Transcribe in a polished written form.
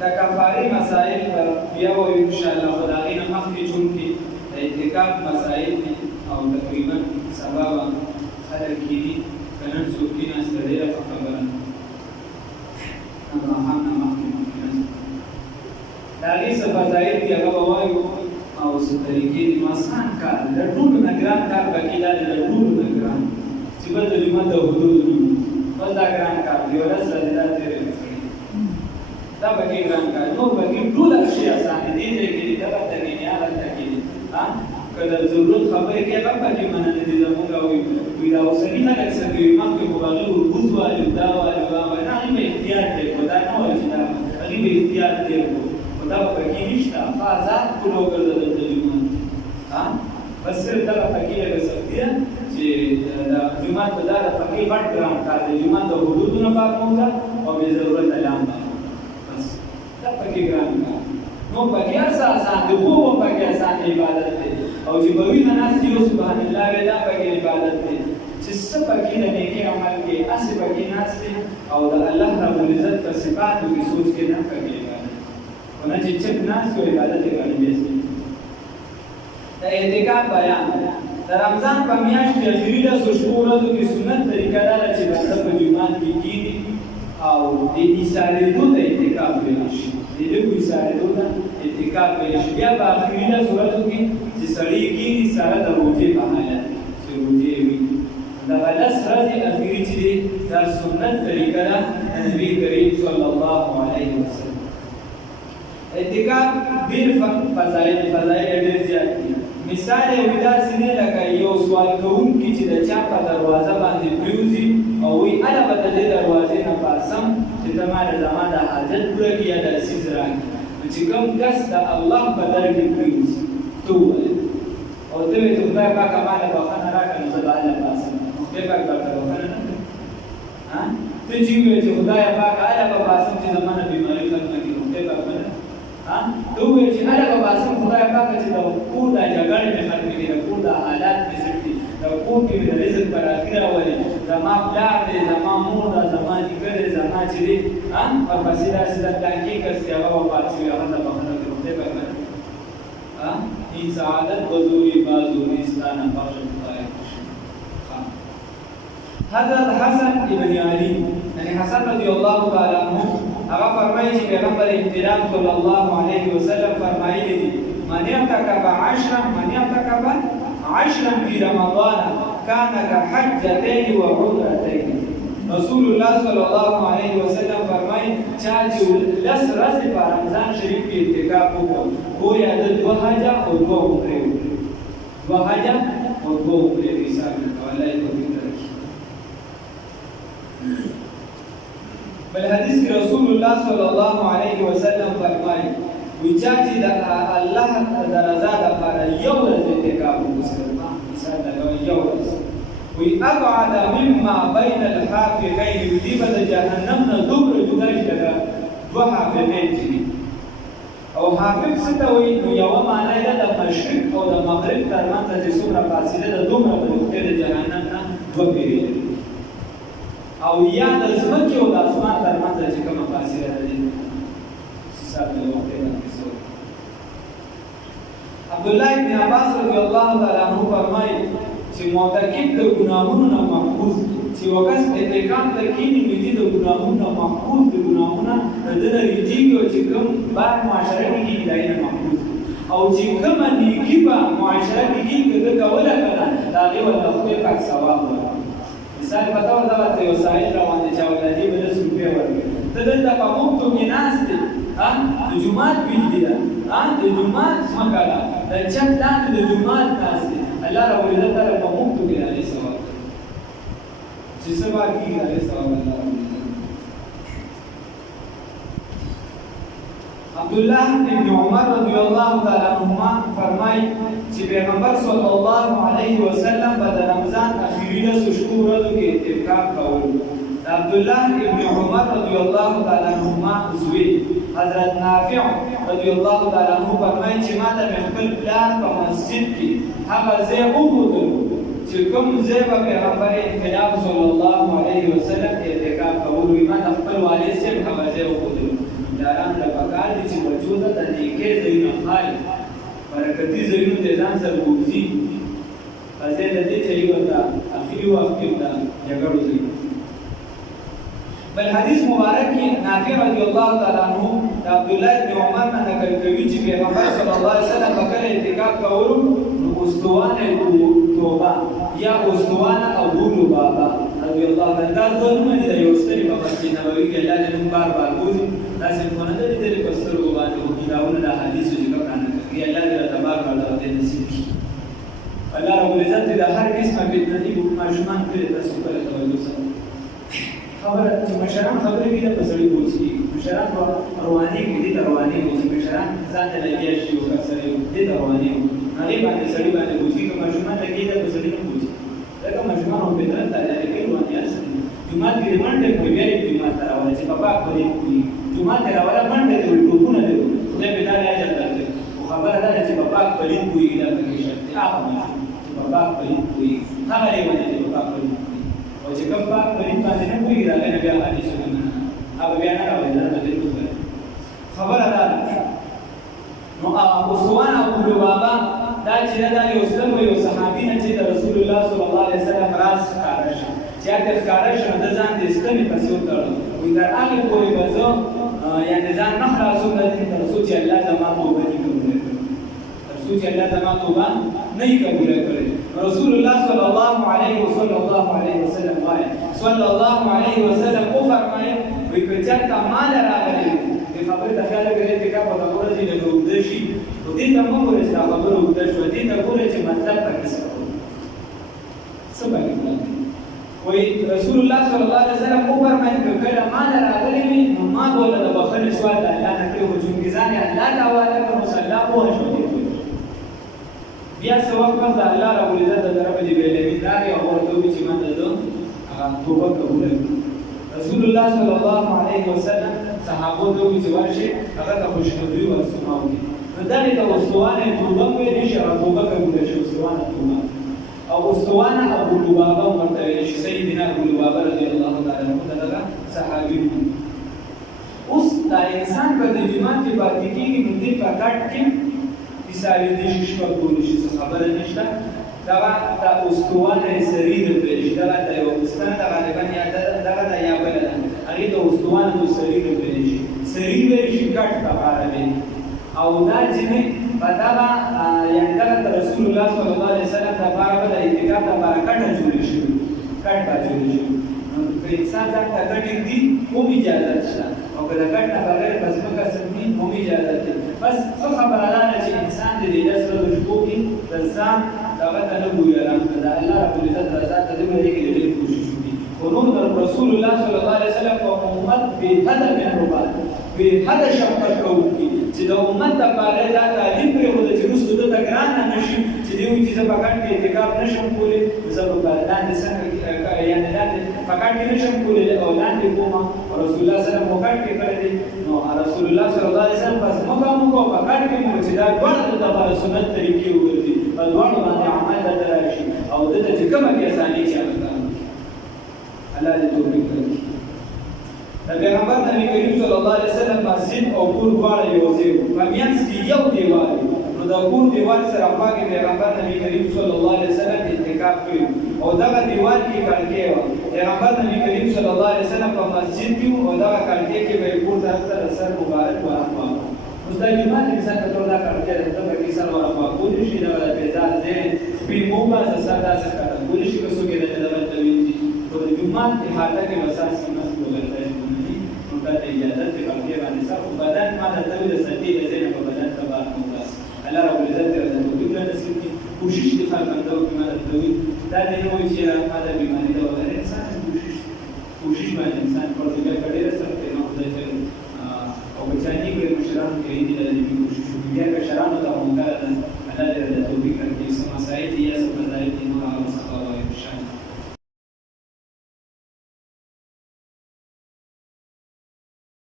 د کفاري مسائل پر بیا وایو انشاءالله خو د هغې نه مخکې چونکې د اعتکاف مسائل دي او تقریبا سبا به خلک کېدي که نن څوک کېناسته ډېره ښه خبره ماښام نه مخکې د هغې څه فضایل دي هغه به وایو او څه طریقې دي نو اسان کار دی د ټولو نه ګران کار پکې دا دی د ټولو نه ګران چې بل د جومات د حدودو نه بس دا ګران کار دی یولس ورځې دا تېرې کړي دا پکې ګران کار نور پکې ټول شي اسان دي دې ځای کې دي دغه ته کېني هلته کېني که د ضرورت خبرې کوي هغه پکې مننه دي زموږ وي دا اوسني خلک څه کوي مخکې خو هغې وربوز وایو دا وایو هغه وایو نه هغې به احتیاط دی خو دا نه وایي چې دا هغې به احتیاط دی خو دا به پکې نشته ښه آزاد ټول وګرځېدل د جومات بس صرف دغه پکې لږه سختي ده چې د جومات په دا د پکې غټ ګران کار دی جومات د حدودو نه پاک موږه او بې ضرورت لام بس دا پکې ګران کار نو پکې هر څه اسان دی خو هم پکې اسان عبادت دی او چې به وي نه ناست یو سبحان الله وی دا پکې عبادت دی چې څه پکې د نیکۍ عمل کې هسې پکې ناست دی او د الله ربالعزت په صفاتو کې سوچ کې نه پکې عبادت خو نه چې چپ ناست یو عبادت یې ګڼي بیسي د اعتکاف بیان د رمضان په میاشت کې اخري لسو شپو ورځو کې سنت طریقه دا ده چې بنده په جومات کې کښېني او د ایسارېدو ته اعتکاف ویلی شي د لږو ایسارېدو ته اعتکاف ویلی شي بیا په اخري لسو ورځو کې چې سړی کښېني سره د روژې په حالت چې روژې وي دغه لس ورځې اخري چې دی دا سنت طریقه ده د نبي کریم صلی الله علیه وسلم اعتکاف ډېر فضایل ډېر زیات دي مثال یې وي داسې نه لکه یو سوال کوونکي چې د چا په دروازه باندې پرېوځي او وایي هله به د دې دروازې نه پاسم چې ته ما زما د حاجت پوره کړي یا د څیز راکړي نو چې کوم کس د الله په در کې پرېوځي ته ووایې او ته وایې چې خدای پاکه ما له بښنه راکړه نو زه به هله پاسم خدای پاک درته بښنه نه کوي ته چې ووایې چې خدایه پاکه هله به پاسم چې زما نه بیماري ختمه کړي خدای پاک به نه ته ووایې چې هله به پاسم خدای پاکه چې د کور دا جګړې مې ختمې کړي د کور دا حالات مې زټ دي د کور کې مې د رزق برابري راولي زما پلار دی زما مور ده زما نیکه دی زما چې دی ورپسې داسې د پلانکې کس چې هغه وفات شوي هغه ته بښنه کړي خدای پاک به این سعادت بزوری بازوری ستا نه بخشم خدایه حضرت حسن ابن علی یعنی حسن رضی الله تعالی عنہ هغه فرمایي چې پیغمبر احترام صلی الله علیه وسلم فرمایلی دي من اعتکف عشرا فی رمضان کان کحجتین وعمرتین رسول الله صلی الله علیه وسلم فرمایي چا چې لس ورځې په رمضان شریف کې اعتکاف وکړو گویا د دوه حجه او دوه عمرې وکړي دوه حجه او دوه عمرې حساب وکړو الله یې توفیق درکړي بل حدیث کې رسول الله صلی الله علیه وسلم فرمایي وی چا چې د الله د رضا لپاره یو ورځ اعتکاف وکړي مثال دا یو ورځ وی ابعد مما بین الحافظین دی به د جهنم نه دومره جدا شي لکه دوه حافظین چې دي او حافظ څه ته وایي نو یوه معنا یې ده د مشرق او د مغرب ترمنځ چې څومره فاصله ده دومره به نقطې د جهنم نه دوه پیرې لري او یا د ځمکې او د اسمان ترمنځ چې کومه فاصله ده حساب د وخت عبدالله ابن عباس رضی الله تعالی عنہ فرمایي چې معتکف د ګناهونو نه محفوظ چې وکس اعتکاف ته کښېني نو دي د ګناهونو نه محفوظ د ګناهونه د ده نه ریجېږي او چې کوم بد معاشره کې کېږي د هغې نه محفوظ او چې کومه نیکي به معاشره کې کېږي که ده کوله که نه د هغې ورته خدای پاک ثواب ورکړي مثال پته وه دغه ته یو سایل روان دی چې اولادي به 10 روپۍ ورکړي ته دلته په موږ کې ناست دی د جومات بجلی ده د جومات ځمکه ده د چت لاندې د جومات ناست دی الله ربالعزت تعالی په موږ کې د هغې ثواب چې څه به کېږي د هغې ثواب الله ربالعزت عبدالله ابن عمر رضی الله تعالی عنهما فرمایي چې پیغمبر صلی الله علیه وسلم به د رمضان اخري 10 شپو ورځو کې اعتکاف کولو عبدالله ابن عمر رضی الله تعالی عنهما زوی حضرت نافع رضی الله تعالی عنہ فرمایي چې ما ته مې خپل پلار په مسجد کې هغه ځای وښودلو چې کوم ځای به پیغمبر انقلاب صلی الله علیه وسلم اعتکاف کولو ما ته خپل والد صاحب هغه ځای وښودلو پلاران له پکار سره وځي ازه د دې چې یو تا اخیری وخت کې دا جګړه وځي بل حدیث مبارک کې نافع رضی الله تعالی عنہ عبد الله بن عمر نه نقل کوي چې پیغمبر صلی الله علیه وسلم په کله اعتکاف کولو نو استوانه توبه یا استوانه ابو لبابه رضی الله عنه دا ځونه د یو ستري په مسجد نبوي کې الله دې بار بار کوي لازم کونه د دې په سترګو باندې او کتابونه د حدیثو ذکر کړه کوي الله دې تبارک وتعالى دې نصیب کړي الله رب العزت دې هر قسمه فتنه دې مجمن کړي تاسو په توجه سره خبره چې مشران خبرې دې په سړي وځي مشران رواني دې رواني وځي مشران ځان ته لګیا شي او سره دې رواني هغه باندې سړي باندې وځي کوم مجمن لګي دې په سړي نه وځي دا کوم مجمن او بدر ته لګي رواني اصل جمعه کې منډه کوي بیا جمعه ته راوړي چې بابا کوي جمعه ته راوړه منډه دې ټوپونه دې دې په دغه اجازه درته خبره ده چې بابا کوي کوي دا په شرط هغه چې بابا کوي کوي هغه لري چې بابا کوي او چې کوم بابا کوي باندې نه کوي راغلی بیا حدیث نه هغه بیا نه راوړي دا دې خبره ده نو ابو سوان ابو لبابا دا چې دا یو څلور یو صحابي نه چې رسول الله صلی الله علیه وسلم راز ښکارا شو چې هغه ښکارا شو د ځان د استنې پسې وتړل وي دا هغه کوئی بزو یعنی ځان نه خلاصو نه دي تر څو چې الله زما توبه نه قبول کړي تر څو چې الله زما توبه نه قبول کړي رسول الله صلی الله علیه وسلم وایي صلی الله علیه وسلم او فرمایي وي که چاته مال راغلی خبره د خیال غوړې ته کا په خبره دي له وګړي شي او دې ته موږ ورته دا خبره وګړي شو دې ته ګوره چې مطلب پکې څه کوي وای رسول الله صلی الله علیه وسلم او فرمایي کله مال راغلی وي نو ما بوله د بخښنې سوال الله نه کوي چې ځان الله تعالی کو مصلا او شو دي بیا ثواب پر الله رب العزت د رب دې ویلې دا یو ورته چې من ده توبه قبول رسول الله صلی الله علیه وسلم صحابو ته چې ورشي هغه ته خوشخبری ورسماوي نو دا د استوانه توبه ویل شي او توبه قبول شي استوانه توبه او استوانه ابو لبابه ورته شي سیدنا ابو لبابه رضی الله تعالی عنہ دغه صحابي اوس دا انسان په دې جماعت کې پاتې کېږي نو دې په کټ کې مثال دې شي په کول شي خبره نشته دا استوانه سری د پېښ دا یو استانه دا غالبا یا دا یا بل هغه ته استوانه سری د پېښ سری ویل شي کټ تبارې او دا چې بدابا یعنی دا رسول الله صلی الله علیه وسلم د بارا د اعتکاف د برکت جوړ شي کټ با جوړ شي په انسان ځکه کټ دي کوم اجازه شته او کله کټ نه بغیر بس مکه سمي کوم اجازه ده بس خبره ده چې انسان دې د سره د شپوکي د ځان دغه ته نه ګوري دا الله رب العزت رضا ته دې باندې کې دې کوشش وکړي ورونو رسول الله صلی الله علیه وسلم او امت به هدف مهربان به هدف شفقت کوي چې د امت لپاره دا تعلیم پرې ولې چې رسول د تګران نه نشي چې دوی چې پکړ کې اعتکاف نشم کولای زه په لاندې څنګه یعنی لاندې پکړ کې نشم کولای او لاندې کوم رسول الله صلی الله علیه وسلم وکړ کې کړی نو رسول الله صلی الله علیه وسلم پس موږ پکړ کې موږ چې دا ډول د لپاره سنت طریقې وګرځي په ډول باندې عمل درشي او د دې کومه کې اساني چې الله دې توفیق ورکړي پیغمبر نبی کریم صلی الله علیه وسلم مسجد او کور دواړه یو ځای په میانس کې یو دیوال نو دا کور دیوال سره پاکه پیغمبر نبی کریم صلی الله علیه وسلم اعتکاف کوي او دا دیوال کې کړکۍ و پیغمبر نبی کریم صلی الله علیه وسلم په مسجد کې او دا کړکۍ کې به کور طرف ته سر مبارک ورحمه مستقیما انسان ته دا کړکۍ ته به کې سر ورحمه کولی شي دا په ځان دې په موما سره دا څه کولی شي که څوک دې دا کوي په جمعه کې حالت کې وساس کې مسئول د اجازه ته باندې باندې صاحب بدن ما د توید سنتي د زین په بدن تبع مقاس الله رب العزت د توید نصیب کی کوشش دي خلک اندو کې ما د توید دا د نو چې ما د بیماری د وغیرہ انسان کوشش باندې انسان پر دې کډیر سره ته نو د او بچانی کې مشران کې دې د دې کوشش وکړي